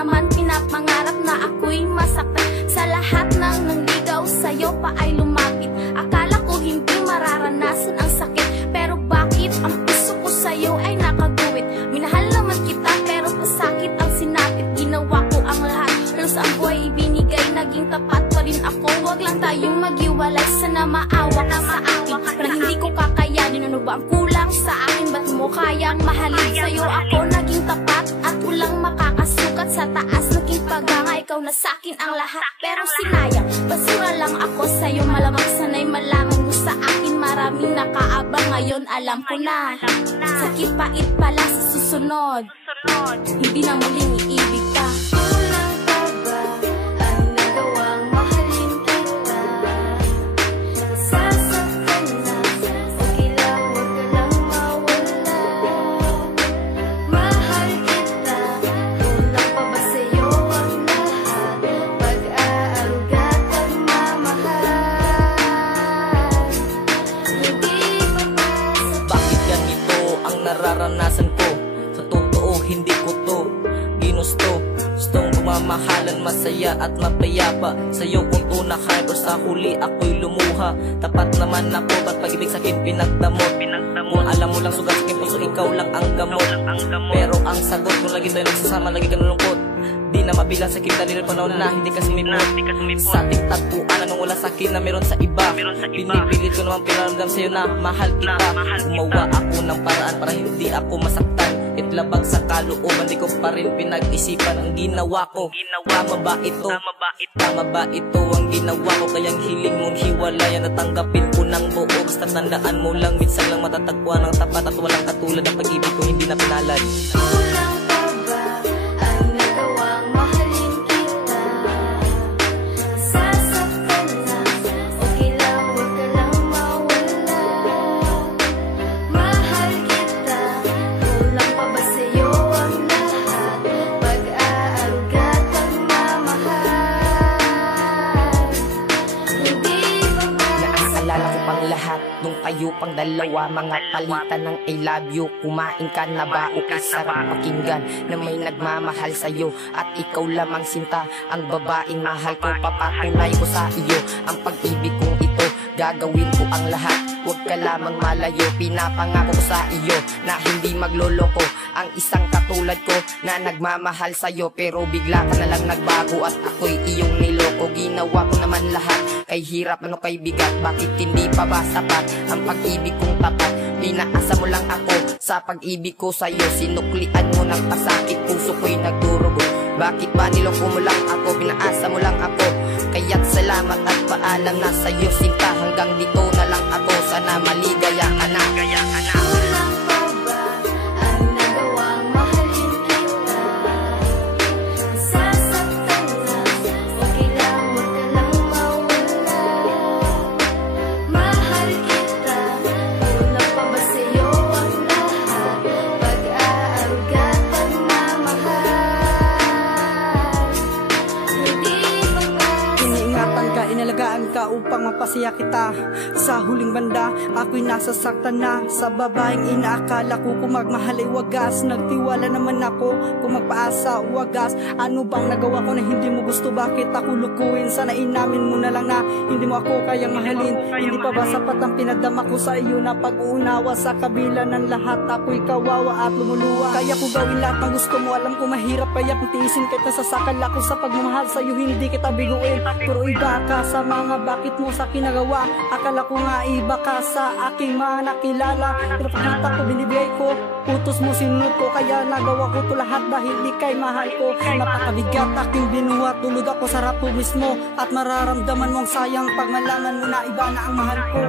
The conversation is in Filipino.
naman pinapangarap na ako'y masaktan. Sa lahat ng nangligaw sa'yo pa ay lumapit. Akala ko hindi mararanasan ang sakit, pero bakit ang puso ko sa'yo ay nakaguwit? Minahal naman kita pero pasakit ang sinapit. Ginawa ko ang lahat, halos ang buhay ibinigay, naging tapat pa rin ako. Huwag lang tayong maghiwalay, sana maawa ka sa akin. Parang hindi ko kakayanin, ano ba ang kulang sa akin? Ba't mo kayang mahalin? Sa'yo ako naging tapat at walang makakasukat. Sa taas naging paganga, ikaw na sa'kin ang lahat. Pero sinayang, basura lang ako sa'yo. Malamang sanay malaman mo sa akin, maraming nakaabang. Ngayon alam ko na, sakit pait pala sa susunod. Hindi na muling iibig ka. Kulang pa ba ang nagawang mahalin kita? Nasasaktan na, okay lang, huwag ka lang mawala. Mahal kita, kulang pa ba sa'yo ang lahat? Pag-aaruga kang mamahal, hindi pa ba sa... Bakit ganito ang nararanasan ko? Sa totoo hindi ko to ginusto. Gustong kumamahalan, masaya at mapayapa. Sa'yo kung tunakay, pero sa huli ako'y lumuha. Tapat naman ako, ba't pag-ibig sa'kin pinagdamot? Kung alam mo lang sugat sa'kin puso, ikaw lang ang gamot. Pero ang sagot kung lagi tayo nagsasama, lagi ka nalungkot. Di na mabilang sa kita nila panahon na hindi ka sumipot. Sa ating tagpuan, anong wala sa'kin na meron sa iba. Pinipilit ko naman pinaramdam sa'yo na mahal kita. Gumawa ako ng paraan para hindi ako masaktan. Itlabag sa kalooban, di ko pa rin pinag-isipan ang ginawa ko. Tama ba ito? Tama ba ito ang ginawa ko? Kayang hiling mong hiwalayan at tanggapin ko ng buo. Basta tandaan mo lang, minsan lang matatagpuan ang tapat at walang katulad ang pag-ibig ko hindi na pinalad. Kulang pa ba ang nagawang mahalin kita? Nasasaktan na, okay lang, huwag ka lang mawala. Mahal kita, kulang pa ba sa'yo ang lahat? Pag-aaruga kang mamahal, hindi pa ba... Naaalala ko pang lahat nung tayo pang dalawa. Mga palitan ng I love you. Kumain ka na ba? Okay, sarap pakinggan na may nagmamahal sa'yo at ikaw lamang sinta. Ang babaeng mahal ko, papatunay ko sa iyo ang pag-ibig kong ito. Gagawin ko ang lahat, huwag ka lamang malayo. Pinapangako ko sa iyo na hindi magloloko ang isang katulad ko na nagmamahal sa'yo. Pero bigla ka na lang nagbago at ako'y iyong niloko. Ginawa ko naman lahat, kay hirap ano kay bigat. Bakit hindi pa ba sapat ang pag-ibig kong tapat? Pinaasa mo lang ako sa pag-ibig ko sa'yo. Sinuklian mo ng pasakit, puso ko'y nagdurugo. Bakit ba niloko mo lang ako? Pinaasa mo lang ako. Kaya't salamat at paalam na sa'yo sinta. Hanggang dito na lang ako, sana maligaya ka na. Kulang pa ba ang nagawang mahalin kita? Nasasaktan na, okay lang, huwag ka lang mawala. Mahal kita, kulang pa ba sa'yo ang lahat? Pag-aaruga kang mamahal, hindi pa ba... Iniingatan ka, inalagaan ka upang mapasaya kita. Sa huling banda, ako'y nasasaktan na. Sa babaeng inaakala ko kung magmahal ay wagas. Nagtiwala naman ako kung magpaasa wagas. Ano bang nagawa ko na hindi mo gusto? Bakit ako lukuin? Sana inamin mo na lang na hindi mo ako kayang mahalin. Hindi pa ba sapat ang pinadama ko sa iyo na pag-uunawa? Sa kabila ng lahat, ako'y kawawa at lumuluwa. Kaya ko gawin lahat ng gusto mo. Alam ko mahirap, kaya kung tiisin kita sa sakal ako. Sa pagmamahal sa iyo, hindi kita biguin. Pero iba ka sa mga bakit mo sa kinagawa. Akala ko nga iba ka sa aking mga nakilala. Pero pagkita ko, binibigay ko, utos mo, sinunod ko. Kaya nagawa ko to lahat dahil ika'y mahal ko. Napakabigat aking binuhat, tulog ako sa rapo mismo. At mararamdaman mong sayang pag malaman mo na iba na ang mahal ko.